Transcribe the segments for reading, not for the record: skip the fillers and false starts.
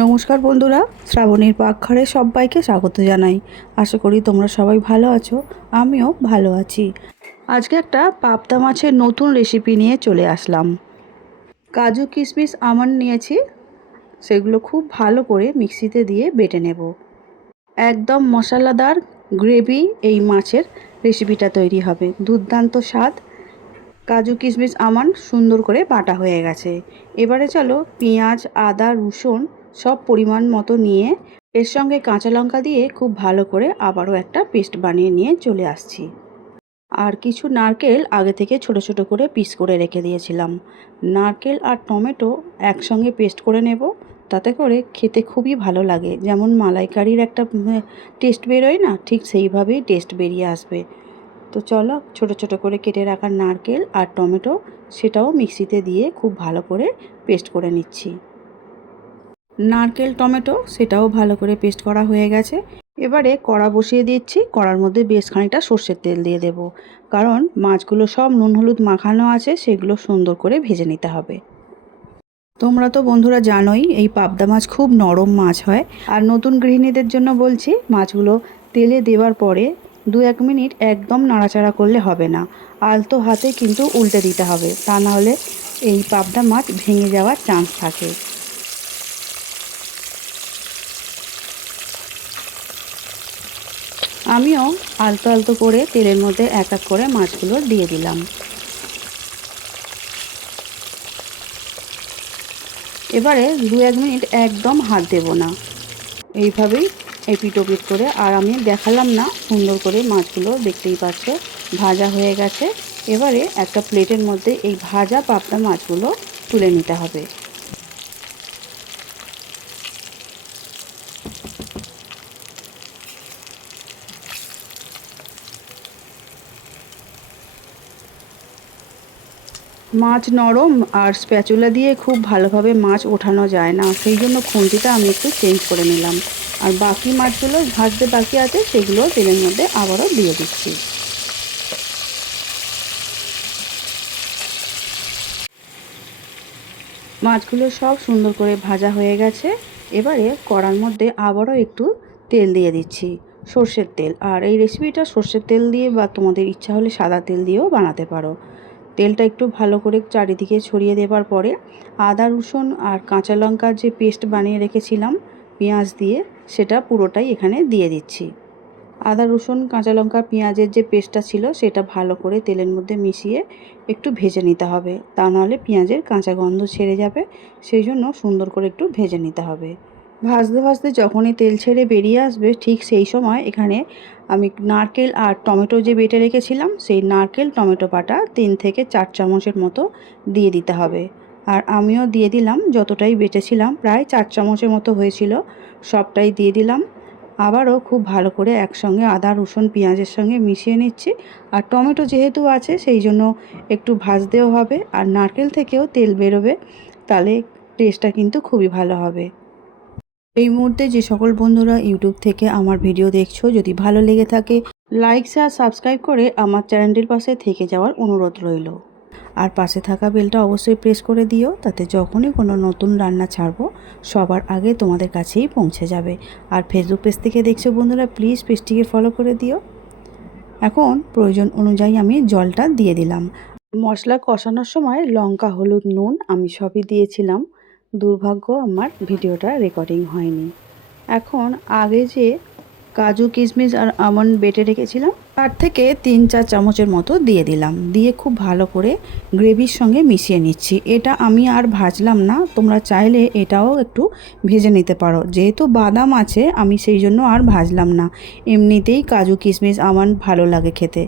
নমস্কার বন্ধুরা, শ্রাবণীর পাকঘরে সবাইকে স্বাগত জানাই। আশা করি তোমরা সবাই ভালো আছো, আমিও ভালো আছি। আজকে একটা পাবদা মাছের নতুন রেসিপি নিয়ে চলে আসলাম। কাজু কিশমিশ আমন্ড নিয়েছি, সেগুলো খুব ভালো করে মিক্সিতে দিয়ে বেটে নেব। একদম মশলাদার গ্রেভি এই মাছের রেসিপিটা তৈরি হবে, দুর্দান্ত স্বাদ। কাজু কিশমিশ আমন্ড সুন্দর করে বাটা হয়ে গেছে। এবারে চলো পেঁয়াজ, আদা, রসুন সব পরিমাণ মতো নিয়ে এর সঙ্গে কাঁচা লঙ্কা দিয়ে খুব ভালো করে আবারও একটা পেস্ট বানিয়ে নিয়ে চলে আসছি। আর কিছু নারকেল আগে থেকে ছোট ছোট করে পিস করে রেখে দিয়েছিলাম। নারকেল আর টমেটো একসঙ্গে পেস্ট করে নেব, তাতে করে খেতে খুবই ভালো লাগে। যেমন মালাইকারির একটা টেস্ট বেরোয় না, ঠিক সেইভাবেই টেস্ট বেরিয়ে আসবে। তো চলো ছোট ছোট করে কেটে রাখা নারকেল আর টমেটো সেটাও মিক্সিতে দিয়ে খুব ভালো করে পেস্ট করে নিচ্ছি। নারকেল টমেটো সেটাও ভালো করে পেস্ট করা হয়ে গেছে। এবারে কড়া বসিয়ে দিচ্ছি, কড়ার মধ্যে বেশ খানিকটা সর্ষের তেল দিয়ে দেব, কারণ মাছগুলো সব নুন হলুদ মাখানো আছে, সেগুলো সুন্দর করে ভেজে নিতে হবে। তোমরা তো বন্ধুরা জানোই এই পাবদা মাছ খুব নরম মাছ হয়। আর নতুন গৃহিণীদের জন্য বলছি, মাছগুলো তেলে দেওয়ার পরে 2-1 মিনিট একদম নাড়াচাড়া করলে হবে না, আলতো হাতে কিন্তু উল্টে দিতে হবে, তা নাহলে এই পাবদা মাছ ভেঙে যাওয়ার চান্স থাকে। আমিও আলতো আলতো করে তেলের মধ্যে এক এক করে মাছগুলো দিয়ে দিলাম। এবারে 2-1 মিনিট একদম হাত দেব না, এইভাবেই এপিট ওপিট করে। আর আমি দেখালাম না, সুন্দর করে মাছগুলো দেখতেই পাচ্ছ ভাজা হয়ে গেছে। এবারে একটা প্লেটের মধ্যে এই ভাজা পাবদা মাছগুলো তুলে নিতে হবে। মাছ নরম, আর স্প্যাচুলা দিয়ে খুব ভালোভাবে মাছ ওঠানো যায় না, সেই জন্য খুন্তিটা আমি একটু চেঞ্জ করে নিলাম। আর বাকি মাছগুলো ভাজতে বাকি আছে, সেগুলো তেলের মধ্যে আবারও দিয়ে দিচ্ছি। মাছগুলো সব সুন্দর করে ভাজা হয়ে গেছে। এবারে কড়ার মধ্যে আবারও একটু তেল দিয়ে দিচ্ছি, সর্ষের তেল। আর এই রেসিপিটা সর্ষের তেল দিয়ে বা তোমাদের ইচ্ছা হলে সাদা তেল দিয়েও বানাতে পারো। তেলটা একটু ভালো করে চারিদিকে ছড়িয়ে দেওয়ার পরে আদা রসুন আর কাঁচা লঙ্কার যে পেস্ট বানিয়ে রেখেছিলাম পেঁয়াজ দিয়ে, সেটা পুরোটাই এখানে দিয়ে দিচ্ছি। আদা রসুন কাঁচা লঙ্কা পেঁয়াজের যে পেস্টটা ছিল সেটা ভালো করে তেলের মধ্যে মিশিয়ে একটু ভেজে নিতে হবে, তা নাহলে পেঁয়াজের কাঁচা গন্ধ ছেড়ে যাবে। সেই জন্য সুন্দর করে একটু ভেজে নিতে হবে। ভাজতে ভাজতে যখনই তেল ছেড়ে বেরিয়ে আসবে, ঠিক সেই সময় এখানে আমি নারকেল আর টমেটো যে বেটে রেখেছিলাম, সেই নারকেল টমেটো বাটা 3 থেকে 4 চামচের মতো দিয়ে দিতে হবে। আর আমিও দিয়ে দিলাম, যতটাই বেটেছিলাম প্রায় 4 চামচের মতো হয়েছিল, সবটাই দিয়ে দিলাম। আবারও খুব ভালো করে একসঙ্গে আদা রসুন পেঁয়াজের সঙ্গে মিশিয়ে নিচ্ছি। আর টমেটো যেহেতু আছে সেই জন্য একটু ভাজতেও হবে, আর নারকেল থেকেও তেল বেরোবে, তাহলে টেস্টটা কিন্তু খুবই ভালো হবে। এই মুহূর্তে যে সকল বন্ধুরা ইউটিউব থেকে আমার ভিডিও দেখছো, যদি ভালো লেগে থাকে লাইক শেয়ার সাবস্ক্রাইব করে আমার চ্যানেলটির পাশে থেকে যাওয়ার অনুরোধ রইল। আর পাশে থাকা বেলটা অবশ্যই প্রেস করে দিও, তাতে যখনই কোনো নতুন রান্না ছাড়বো সবার আগে তোমাদের কাছেই পৌঁছে যাবে। আর ফেসবুক পেজ থেকে দেখছো বন্ধুরা, প্লিজ পেজটিকে ফলো করে দিও। এখন প্রয়োজন অনুযায়ী আমি জলটা দিয়ে দিলাম। মশলা কষানোর সময় লঙ্কা হলুদ নুন আমি সবই দিয়েছিলাম, দুর্ভাগ্য আমার ভিডিওটা রেকর্ডিং হয়নি। এখন আগে যে কাজু কিশমিশ আর আমন্ড বেটে রেখেছিলাম তার থেকে 3-4 চামচের মতো দিয়ে দিলাম, দিয়ে খুব ভালো করে গ্রেভির সঙ্গে মিশিয়ে নিচ্ছি। এটা আমি আর ভাজলাম না, তোমরা চাইলে এটাও একটু ভেজে নিতে পারো, যেহেতু বাদাম আছে আমি সেই জন্য আর ভাজলাম না। এমনিতেই কাজু কিশমিশ আমন্ড ভালো লাগে খেতে।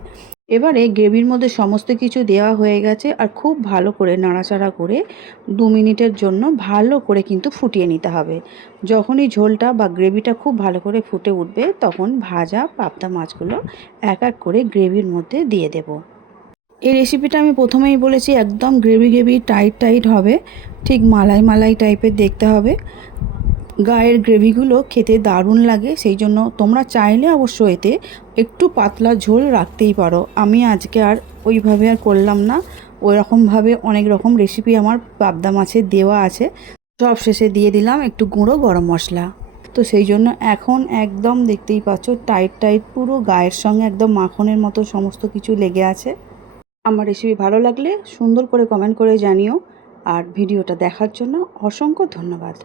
এবারে গ্রেভির মধ্যে সমস্ত কিছু দেওয়া হয়ে গেছে, আর খুব ভালো করে নাড়াচাড়া করে 2 মিনিটের জন্য ভালো করে কিন্তু ফুটিয়ে নিতে হবে। যখনই ঝোলটা বা গ্রেভিটা খুব ভালো করে ফুটে উঠবে, তখন ভাজা পাবদা মাছগুলো এক এক করে গ্রেভির মধ্যে দিয়ে দেব। এই রেসিপিটা আমি প্রথমেই বলেছি একদম গ্রেভি গ্রেভি টাইট টাইট হবে, ঠিক মালাই মালাই টাইপের দেখতে হবে। গায়ের গ্রেভিগুলো খেতে দারুণ লাগে, সেই জন্য তোমরা চাইলে অবশ্য এতে একটু পাতলা ঝোল রাখতেই পারো। আমি আজকে আর ওইভাবে আর করলাম না, ওই রকমভাবে অনেক রকম রেসিপি আমার পাবদা মাছের দেওয়া আছে। সব শেষে দিয়ে দিলাম একটু গুঁড়ো গরম মশলা। তো সেই জন্য এখন একদম দেখতেই পাচ্ছ টাইট টাইট পুরো গায়ের সঙ্গে একদম মাখনের মতো সমস্ত কিছু লেগে আছে। আমার রেসিপি ভালো লাগলে সুন্দর করে কমেন্ট করে জানিও। আর ভিডিওটা দেখার জন্য অসংখ্য ধন্যবাদ।